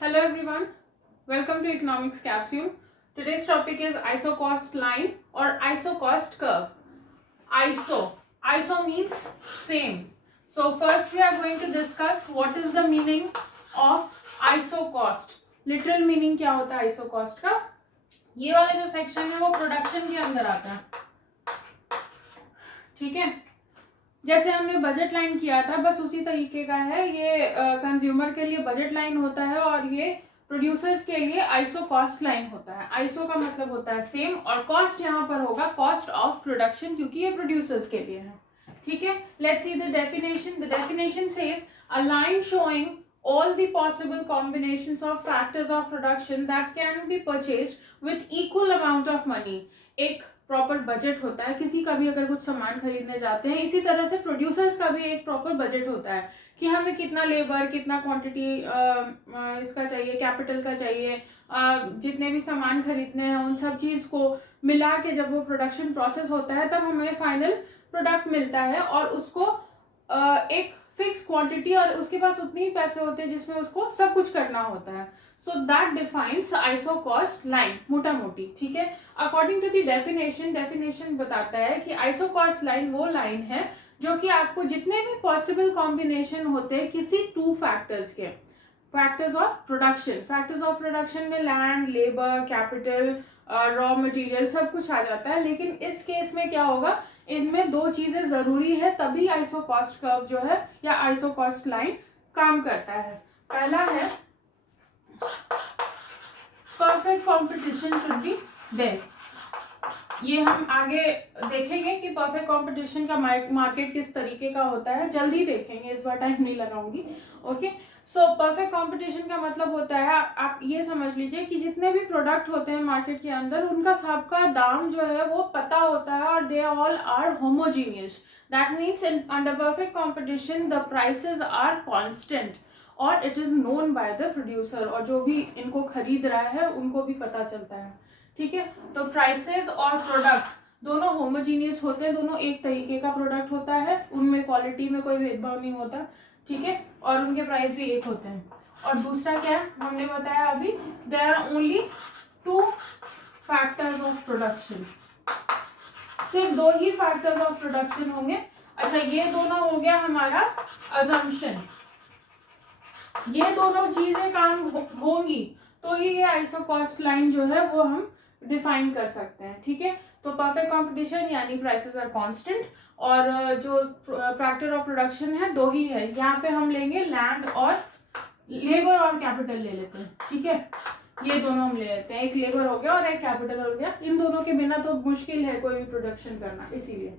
Hello everyone, welcome to Economics Capsule. Today's topic is isocost line or isocost curve. ISO means same. So first we are going to discuss what is the meaning of isocost. Literal meaning क्या होता है isocost का. ये वाला जो section है वो production के अंदर आता है. ठीक है, जैसे हमने बजट लाइन किया था बस उसी तरीके का है. ये कंज्यूमर के लिए बजट लाइन होता है और ये प्रोड्यूसर्स के लिए आइसो कॉस्ट लाइन होता है. आइसो का मतलब होता है सेम और कॉस्ट यहाँ पर होगा कॉस्ट ऑफ प्रोडक्शन क्योंकि ये प्रोड्यूसर्स के लिए है. ठीक है, let's see the definition. The definition says a line showing all the possible combinations of factors of production that can be purchased with equal amount of money. एक proper budget होता है किसी का भी अगर कुछ सामान खरीदने जाते हैं. इसी तरह से प्रोड्यूसर्स का भी एक प्रॉपर बजट होता है कि हमें कितना लेबर, कितना क्वांटिटी इसका चाहिए, कैपिटल का चाहिए, जितने भी सामान खरीदने हैं उन सब चीज़ को मिला के जब वो प्रोडक्शन प्रोसेस होता है तब हमें फाइनल प्रोडक्ट मिलता है और उसको एक फिक्स क्वांटिटी और उसके पास उतने ही पैसे होते हैं जिसमें उसको सब कुछ करना होता है. So that defines iso cost line मोटा मोटी. ठीक है, अकॉर्डिंग टू द डेफिनेशन बताता है कि आइसो कॉस्ट लाइन वो लाइन है जो कि आपको जितने भी पॉसिबल कॉम्बिनेशन होते हैं किसी टू फैक्टर्स के, फैक्टर्स ऑफ प्रोडक्शन में land, labour, capital, raw material सब कुछ आ जाता है. लेकिन इस केस में क्या होगा, इनमें दो चीजें जरूरी है तभी आइसो कॉस्ट कर्व जो है या आइसो कॉस्ट लाइन काम करता है. पहला है perfect competition should be there. ये हम आगे देखेंगे कि परफेक्ट कंपटीशन का मार्केट किस तरीके का होता है, जल्दी देखेंगे, इस बार टाइम नहीं लगाऊंगी. ओके, सो परफेक्ट कंपटीशन का मतलब होता है, आप ये समझ लीजिए कि जितने भी प्रोडक्ट होते हैं मार्केट के अंदर उनका सबका दाम जो है वो पता होता है और they all are homogeneous. That means in under perfect competition the prices are constant और it is known by the producer, और जो भी इनको खरीद रहा है उनको भी पता चलता है. ठीक है, तो प्राइसेस और प्रोडक्ट दोनों होमोजीनियस होते हैं, दोनों एक तरीके का प्रोडक्ट होता है, उनमें क्वालिटी में कोई भेदभाव नहीं होता. ठीक है, और उनके प्राइस भी एक होते हैं. और दूसरा क्या है हमने बताया अभी, there are only two factors of production. सिर्फ दो ही फैक्टर्स ऑफ प्रोडक्शन होंगे. अच्छा, ये दोनों हो गया हमारा अजम्पशन. ये दोनों चीजें काम होंगी तो ही ये आइसो कॉस्ट लाइन जो है वो हम डिफाइन कर सकते हैं. ठीक है, तो परफेक्ट कंपटीशन यानी प्राइसेस आर कांस्टेंट और जो फैक्टर ऑफ प्रोडक्शन है दो ही है. यहाँ पे हम लेंगे लैंड और लेबर और कैपिटल ले लेते हैं. ठीक है, ये दोनों हम ले लेते हैं, एक लेबर हो गया और एक कैपिटल हो गया. इन दोनों के बिना तो मुश्किल है कोई भी प्रोडक्शन करना, इसीलिए.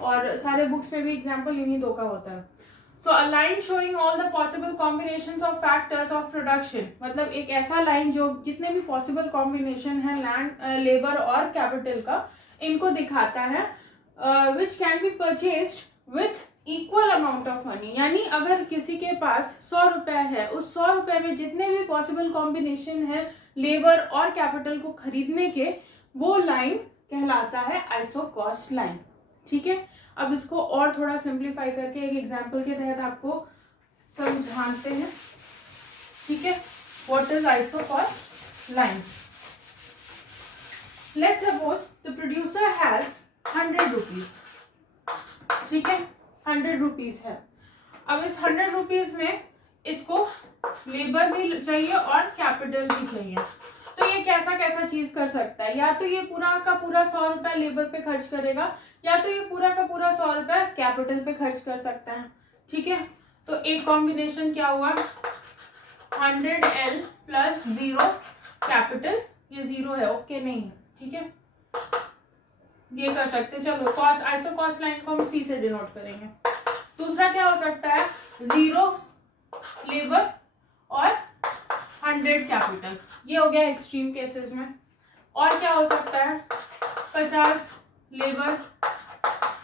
और सारे बुक्स में भी एग्जाम्पल इन्हीं दो का होता है. So a line showing all the possible combinations of factors of production, मतलब एक ऐसा लाइन जो जितने भी possible combination है लैंड, लेबर और कैपिटल का, इनको दिखाता है. which can be purchased with equal amount of money. यानी अगर किसी के पास 100 रुपए है, उस 100 रुपए में जितने भी possible combination है लेबर और कैपिटल को खरीदने के, वो लाइन कहलाता है आइसो कॉस्ट लाइन. ठीक है, अब इसको और थोड़ा सिंप्लीफाई करके एक एग्जांपल के तहत आपको समझाते हैं. ठीक है, what is iso cost line. Let's suppose the producer has 100 rupees. ठीक है, 100 रुपीज है. अब इस 100 रुपीज में इसको लेबर भी चाहिए और कैपिटल भी चाहिए. तो ये कैसा कैसा चीज कर सकता है, या तो ये पूरा का पूरा 100 रुपए लेबर पे खर्च करेगा या तो ये पूरा का पूरा 100 रुपए कैपिटल पे खर्च कर सकता है. ठीक है, तो एक कॉम्बिनेशन क्या हुआ, 100L प्लस 0 कैपिटल. ये 0 है, ओके नहीं है. ठीक है, ये कर सकते. चलो कॉस्ट, आइसो कॉस्ट लाइन को हम C से डिनोट करेंगे. दूसरा क्या हो सकता है, 0 लेबर और 100 कैपिटल. ये हो गया एक्सट्रीम केसेस में. और क्या हो सकता है, 50 लेबर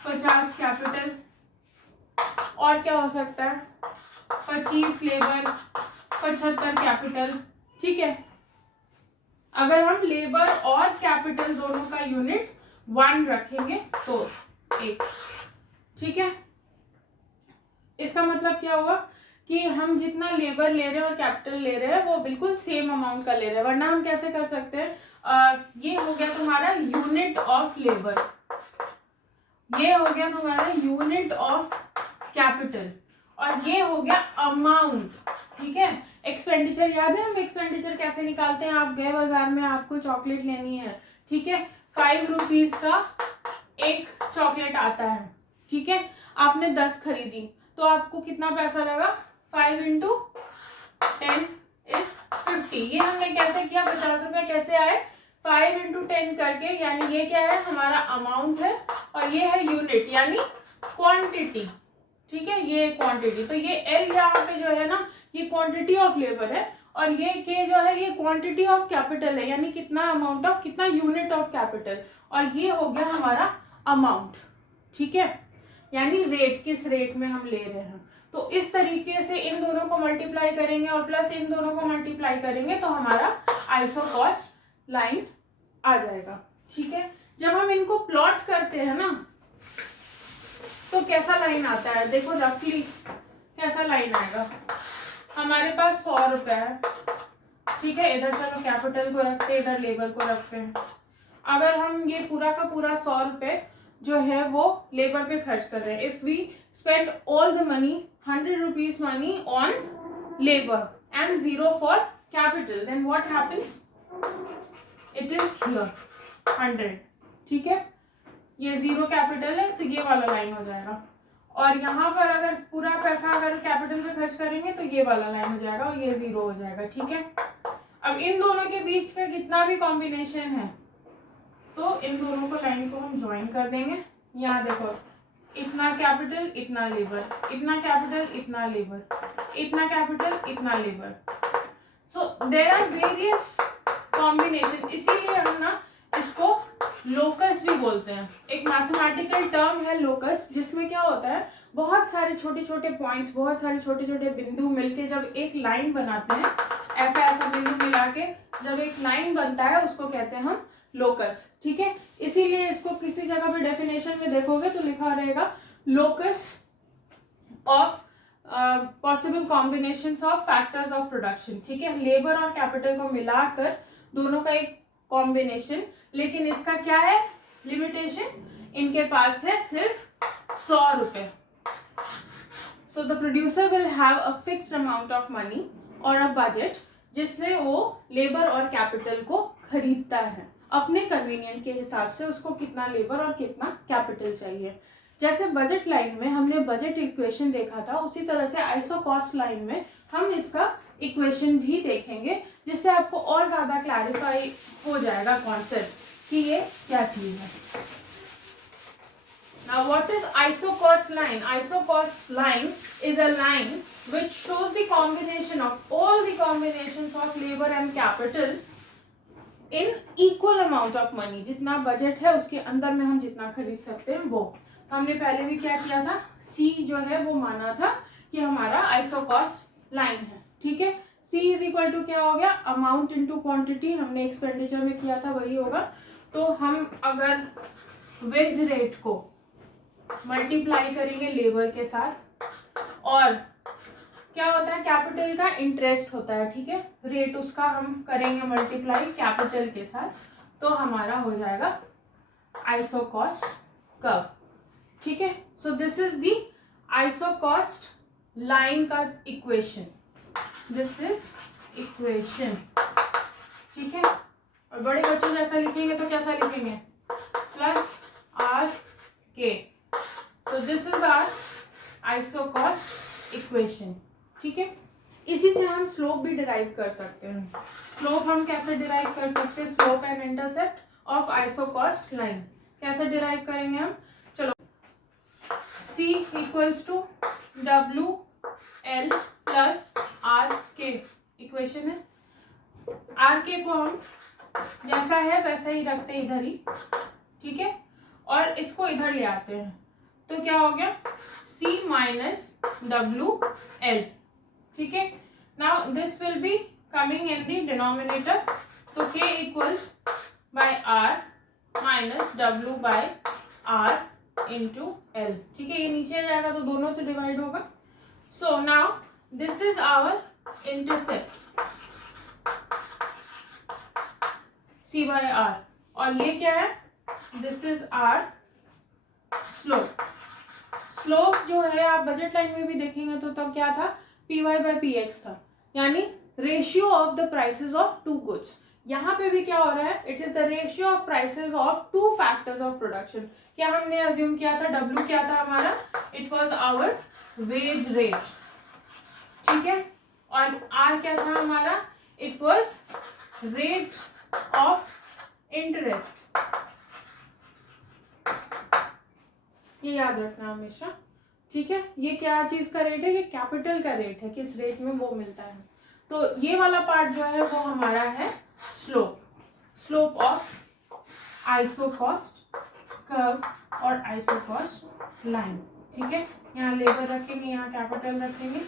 50 कैपिटल. और क्या हो सकता है, 25 लेबर 75 कैपिटल. ठीक है, अगर हम लेबर और कैपिटल दोनों का यूनिट 1 रखेंगे तो 1. ठीक है, इसका मतलब क्या हुआ कि हम जितना लेबर ले रहे हैं और कैपिटल ले रहे हैं वो बिल्कुल सेम अमाउंट का ले रहे हैं, वरना हम कैसे कर सकते हैं, ये हो गया तुम्हारा यूनिट ऑफ लेबर, ये हो गया तुम्हारा यूनिट ऑफ कैपिटल, और ये हो गया अमाउंट। ठीक है, एक्सपेंडिचर याद है हम एक्सपेंडिचर कैसे निकालते हैं, आप गए बाजार में, आपको चॉकलेट लेनी है, ठीक है, 5 रुपीज का एक चॉकलेट आता है, ठीक है, आपने 10 खरीदी तो आपको कितना पैसा लगा, 5 इंटू 10 इज 50। ये हमने कैसे किया, 50 रुपए कैसे आए, 5 इंटू 10 करके, यानी ये क्या है हमारा अमाउंट है और ये है यूनिट यानी क्वांटिटी। ठीक है, ये क्वांटिटी, तो ये एल यहाँ पे जो है ना ये क्वांटिटी ऑफ लेबर है, और ये के जो है ये क्वांटिटी ऑफ कैपिटल है, यानी कितना अमाउंट ऑफ, कितना यूनिट ऑफ कैपिटल, और ये हो गया हमारा अमाउंट। ठीक है, यानी रेट, किस रेट में हम ले रहे हैं। तो इस तरीके से इन दोनों को मल्टीप्लाई करेंगे और प्लस इन दोनों को मल्टीप्लाई करेंगे तो हमारा आइसोकॉस्ट लाइन आ जाएगा। ठीक है, जब हम इनको प्लॉट करते हैं ना तो कैसा लाइन आता है, देखो रफली कैसा लाइन आएगा, हमारे पास 100 रुपए है, ठीक है, इधर चलो कैपिटल को रखते हैं, इधर लेबर को रखते हैं। अगर हम ये पूरा का पूरा 100 रुपए जो है वो लेबर पे खर्च कर रहे हैं, if we spend all the money 100 rupees money on labour and 0 for capital, then what happens, it is here 100। ठीक है, ये 0 कैपिटल है तो ये वाला लाइन हो जाएगा, और यहाँ पर अगर पूरा पैसा अगर कैपिटल पे खर्च करेंगे तो ये वाला लाइन हो जाएगा और ये 0 हो जाएगा। ठीक है, अब इन दोनों के बीच का कितना भी कॉम्बिनेशन है तो इन दोनों को लाइन को हम ज्वाइन कर देंगे। यहाँ देखो, इतना कैपिटल इतना लेबर, इतना कैपिटल इतना लेबर, इतना कैपिटल इतना labour, so there are various combination, इसीलिए हम ना इसको लोकस भी बोलते हैं। एक मैथमेटिकल टर्म है लोकस, जिसमें क्या होता है बहुत सारे छोटे छोटे पॉइंट्स, बहुत सारे छोटे छोटे बिंदु मिलके जब एक लाइन बनाते हैं, ऐसा ऐसा बिंदु मिला के जब एक लाइन बनता है उसको कहते हैं हम लोकस। ठीक है, इसीलिए इसको किसी जगह पे डेफिनेशन में देखोगे तो लिखा रहेगा locus of possible combinations of factors of production. ठीक है, लेबर और कैपिटल को मिलाकर दोनों का एक कॉम्बिनेशन, लेकिन इसका क्या है लिमिटेशन, इनके पास है सिर्फ 100 रुपए। So the producer will have a fixed amount of money और अ बजट जिसमें वो लेबर और कैपिटल को खरीदता है अपने कन्वीनियंट के हिसाब से, उसको कितना लेबर और कितना कैपिटल चाहिए। जैसे बजट लाइन में हमने बजट इक्वेशन देखा था, उसी तरह से आइसोकॉस्ट लाइन में हम इसका इक्वेशन भी देखेंगे, जिससे आपको और ज्यादा क्लैरिफाई हो जाएगा कॉन्सेप्ट कि ये क्या चीज है। Now what is isocost line? Isocost line is a line which shows the combination of all the combinations of labor and capital in equal amount of money। जितना बजट है उसके अंदर में हम जितना खरीद सकते हैं वो। हमने पहले भी क्या किया था, C जो है वो माना था कि हमारा आइसोकॉस्ट लाइन है। ठीक है, C इज इक्वल टू क्या हो गया, अमाउंट इंटू क्वांटिटी, हमने एक्सपेंडिचर में किया था वही होगा। तो हम अगर वेज रेट को मल्टीप्लाई करेंगे लेबर के साथ, और क्या होता है कैपिटल का इंटरेस्ट होता है, ठीक है, रेट उसका हम करेंगे मल्टीप्लाई कैपिटल के साथ, तो हमारा हो जाएगा आइसोकॉस्ट कर्व। ठीक है, सो this is the isocost line का इक्वेशन, दिस इज इक्वेशन। ठीक है, और बड़े बच्चों जैसा लिखेंगे तो कैसा लिखेंगे, प्लस आर के, so this is our isocost equation। ठीक है, इसी से हम स्लोप भी डिराइव कर सकते हैं। स्लोप हम कैसे डिराइव कर सकते हैं, slope and intercept of isocost line कैसे डिराइव करेंगे हम, चलो C equals to W L plus R K equation है। R K को हम जैसा है वैसा ही रखते हैं इधर ही, ठीक है, और इसको इधर ले आते हैं तो क्या हो गया C माइनस डब्ल्यू एल। ठीक है, now this will be coming in the denominator, तो K equals by R minus W by R into L. ठीक है, ये नीचे आ जाएगा तो दोनों से डिवाइड होगा। So now this is our intercept CYR, और ये क्या है, this is our slope. Slope जो है आप बजट लाइन में भी देखेंगे तो तब क्या था, PY/PX था, यानी ratio of the prices of two goods. यहाँ पे भी क्या हो रहा है, it is the ratio of prices of two factors of production. क्या हमने अज्यूम किया था, W क्या था हमारा, it was our wage rate, ठीक है, और R क्या था हमारा, it was rate of interest. ये याद रखना हमेशा, ठीक है। ये क्या चीज का रेट है, ये कैपिटल का रेट है, किस रेट में वो मिलता है। तो ये वाला पार्ट जो है वो हमारा है slope, slope of isocost curve और आइसोकॉस्ट लाइन, ठीक है। यहाँ लेबर रखेंगे, यहाँ कैपिटल रखेंगे,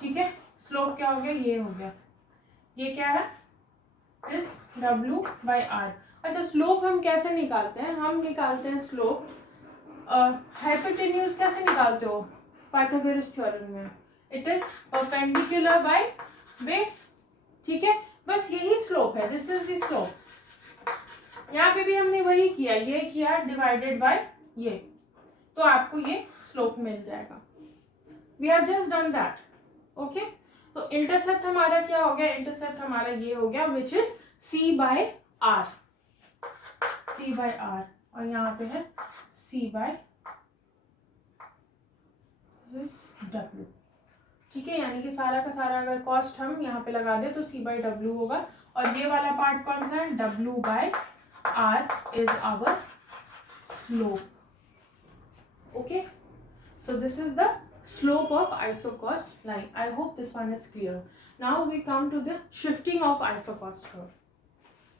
ठीक है। स्लोप क्या हो गया, ये हो गया, ये क्या है, इस W/R। अच्छा, स्लोप हम कैसे निकालते हैं, हम निकालते हैं स्लोप, हाइपोटेन्यूज कैसे निकालते हो पाइथागोरस थ्योरम में, it is perpendicular by base, ठीक है। बस यही स्लोप है, दिस इज द स्लोप। यहाँ पे भी हमने वही किया, ये किया डिवाइडेड बाय ये, तो आपको ये स्लोप मिल जाएगा। We have just done that, okay. तो इंटरसेप्ट हमारा क्या हो गया, इंटरसेप्ट हमारा ये हो गया विच इज C/R, C/R, और यहाँ पे है C/W, ठीक है। यानी कि सारा का सारा अगर कॉस्ट हम यहाँ पे लगा दे तो C/W होगा, और ये वाला पार्ट कौन सा है, W/R is our slope, okay. So this is the slope of isocost line. I hope this one is clear. Now we come to the shifting of isocost curve.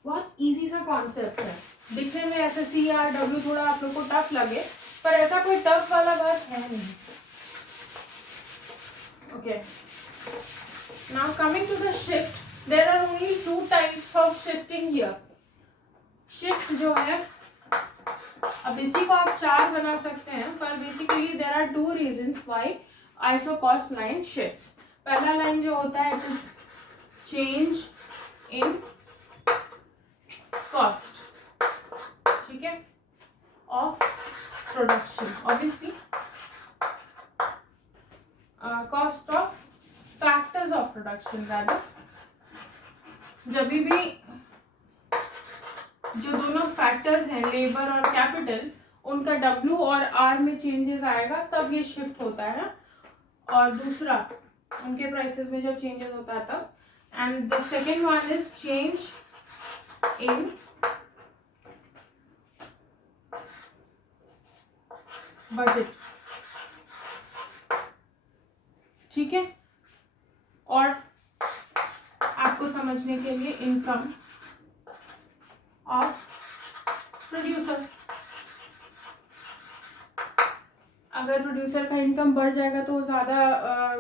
बहुत इजी सा concept है, दिखने में ऐसे CR/W थोड़ा आप लोग को टफ लगे, पर ऐसा कोई टफ वाला बात है नहीं, okay. Now coming to the shift, there are only two types of shifting here. Shift जो है, अब इसी को आप 4 बना सकते हैं, पर basically there are 2 reasons why isocost line shifts. पहला लाइन जो होता है, it is change in cost, ठीक है, of production, obviously cost of factors of production rather. जब भी जो दोनों फैक्टर्स हैं लेबर और कैपिटल, उनका W और R में चेंजेस आएगा तब ये शिफ्ट होता है, और दूसरा उनके प्राइसेस में जब चेंजेस होता है तब। And the second one is change in budget, ठीक है। और आपको समझने के लिए इनकम ऑफ प्रोड्यूसर, अगर प्रोड्यूसर का इनकम बढ़ जाएगा तो ज्यादा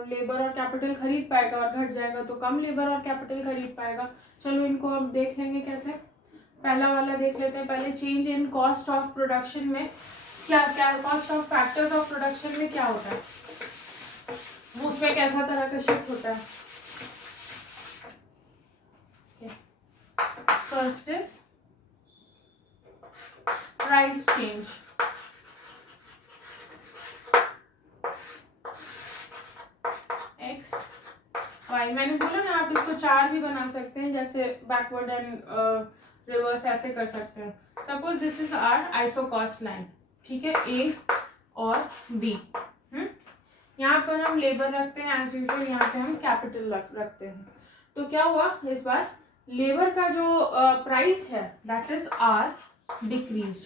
लेबर और कैपिटल खरीद पाएगा, और घट जाएगा तो कम लेबर और कैपिटल खरीद पाएगा। चलो इनको हम देख लेंगे कैसे। पहला वाला देख लेते हैं पहले, change in cost of production में क्या क्या, cost of factors of production में क्या होता है, उसमें कैसा तरह का शिफ्ट होता है। First is price change, X Y, मैंने बोला ना आप इसको 4 भी बना सकते हैं, जैसे बैकवर्ड एंड रिवर्स ऐसे कर सकते हैं। Suppose this is our isocost line, ठीक है, ए और बी। यहाँ पर हम लेबर रखते हैं एज यूजुअल, यहाँ पे हम कैपिटल रखते हैं। तो क्या हुआ इस बार, लेबर का जो प्राइस है that is R decreased.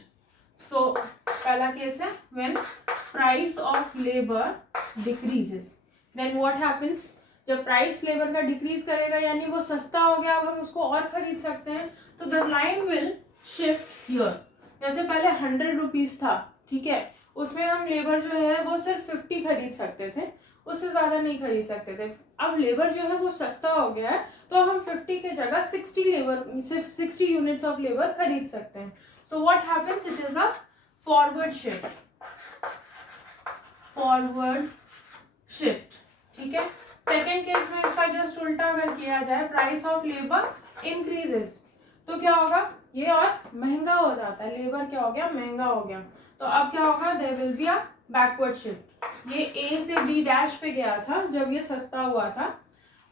So पहला केस है when price of labour decreases, then what happens, जब प्राइस लेबर का डिक्रीज करेगा यानी वो सस्ता हो गया, अब हम उसको और खरीद सकते हैं, तो the line will shift here. जैसे पहले 100 रुपीज था, ठीक है, उसमें हम लेबर जो है वो सिर्फ 50 खरीद सकते थे, उससे ज्यादा नहीं खरीद सकते थे। अब लेबर जो है वो सस्ता हो गया है, तो हम 50 के जगह 60 यूनिट्स ऑफ लेबर खरीद सकते हैं। सो what happens, it is a forward shift, forward shift, ठीक है। सेकेंड केस में इसका जस्ट उल्टा अगर किया जाए, प्राइस ऑफ लेबर इंक्रीजेस, तो क्या होगा, ये और महंगा हो जाता है, लेबर क्या हो गया, महंगा हो गया। तो अब क्या होगा, there will be a backward shift. ये ए से बी डैश पे गया था जब ये सस्ता हुआ था,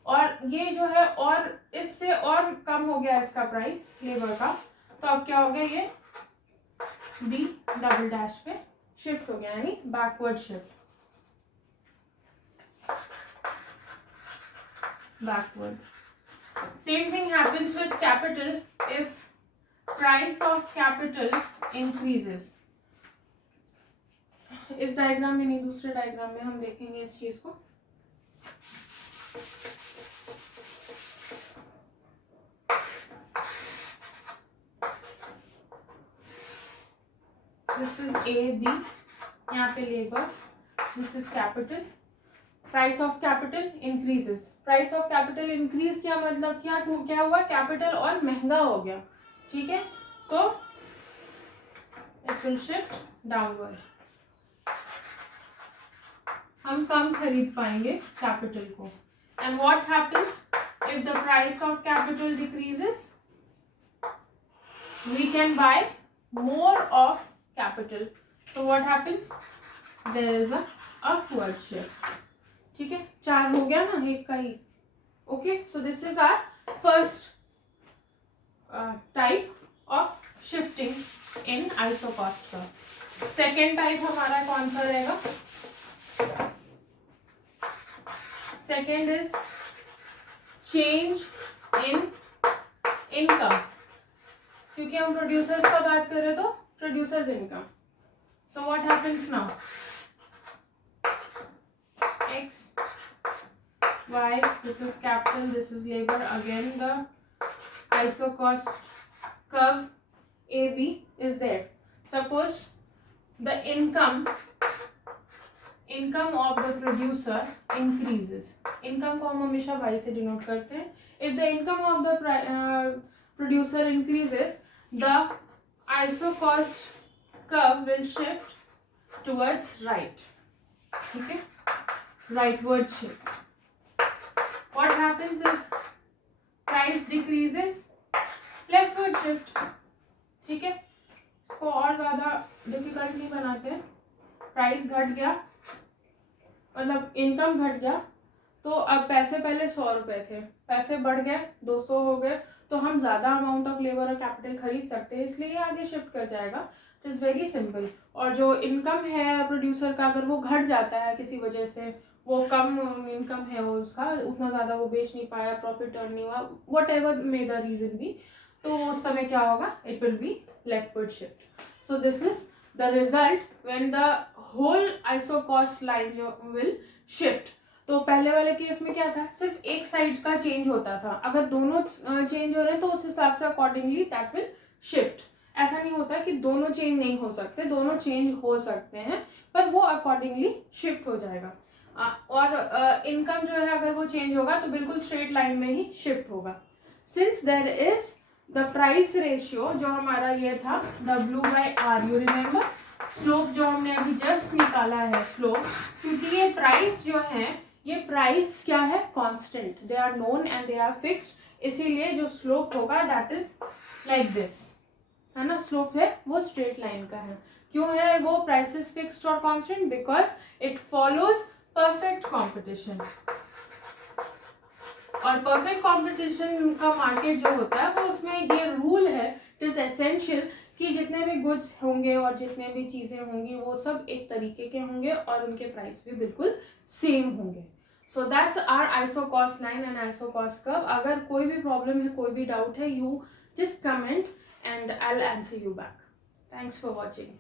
और ये जो है और इससे और कम हो गया इसका प्राइस लेबर का, तो अब क्या हो गया, ये बी डबल डैश पे शिफ्ट हो गया, यानी backward shift, backward. Same thing happens with capital if price of capital increases. इस डायग्राम में नहीं, दूसरे डायग्राम में हम देखेंगे इस चीज को। This is A, B, यहाँ पे labour, this is capital, price of capital increases. Price of capital increase किया मतलब क्या हुआ, कैपिटल और महंगा हो गया, ठीक है, तो इट विल शिफ्ट डाउनवर्ड, हम कम खरीद पाएंगे कैपिटल को। And what happens if the price of capital decreases, we can buy more of capital, so what happens, there is a upward shift, ठीक है, 4 हो गया ना, एक का ही। Okay, so this is our first type of shifting in isocost का। Second type हमारा कौन सा रहेगा, second is change in income, क्योंकि हम प्रोड्यूसर्स का बात कर रहे तो producers income. So what happens now, X, Y, this is capital, this is labor, again the isocost curve AB is there. Suppose the income of the producer increases, income को हम हमेशा Y से denote करते हैं। If the income of the producer increases, the isocost curve will shift towards right, ठीक है, rightward shift. What happens if price decreases, leftward shift, ठीक है, इसको और ज्यादा डिफिकल्ट नहीं बनाते हैं। प्राइस घट गया मतलब इनकम घट गया, तो अब पैसे पहले 100 रुपए थे, पैसे बढ़ गए 200 हो गए, तो हम ज्यादा अमाउंट ऑफ लेबर और कैपिटल खरीद सकते हैं, इसलिए आगे शिफ्ट कर जाएगा। It is very simple. और जो इनकम है प्रोड्यूसर का, अगर वो घट जाता है किसी वजह से, वो कम इनकम है वो उसका, उतना ज़्यादा वो बेच नहीं पाया, प्रॉफिट अर्न नहीं हुआ, whatever may the reason be, तो उस समय क्या होगा, it will be leftward shift. So this is the result when the whole isocost line जो विल शिफ्ट। तो पहले वाले केस में क्या था, सिर्फ एक साइड का चेंज होता था, अगर दोनों चेंज हो रहे हैं तो उस हिसाब से अकॉर्डिंगली दैट विल शिफ्ट। ऐसा नहीं होता कि दोनों चेंज नहीं हो सकते, दोनों चेंज हो सकते हैं, पर वो अकॉर्डिंगली शिफ्ट हो जाएगा। और इनकम जो है अगर वो चेंज होगा तो बिल्कुल स्ट्रेट लाइन में ही शिफ्ट होगा। Since there is the price ratio, जो हमारा ये था W/R, यू रिमेम्बर, स्लोप जो हमने अभी जस्ट निकाला है स्लोप, क्योंकि ये प्राइस जो है, ये प्राइस क्या है, constant, they are known and they are fixed, इसीलिए जो स्लोप होगा दैट इज लाइक दिस, है ना, स्लोप है वो स्ट्रेट लाइन का है। क्यों है वो प्राइसेस फिक्स्ड और constant, because it follows perfect competition. और परफेक्ट कंपटीशन का मार्केट जो होता है वो, उसमें ये रूल है, इट इज एसेंशियल, कि जितने भी गुड्स होंगे और जितने भी चीजें होंगी वो सब एक तरीके के होंगे और उनके प्राइस भी बिल्कुल सेम होंगे। So that's our isocost line and isocost curve. अगर कोई भी प्रॉब्लम है, कोई भी डाउट है, you just comment and I'll answer you back. Thanks for watching.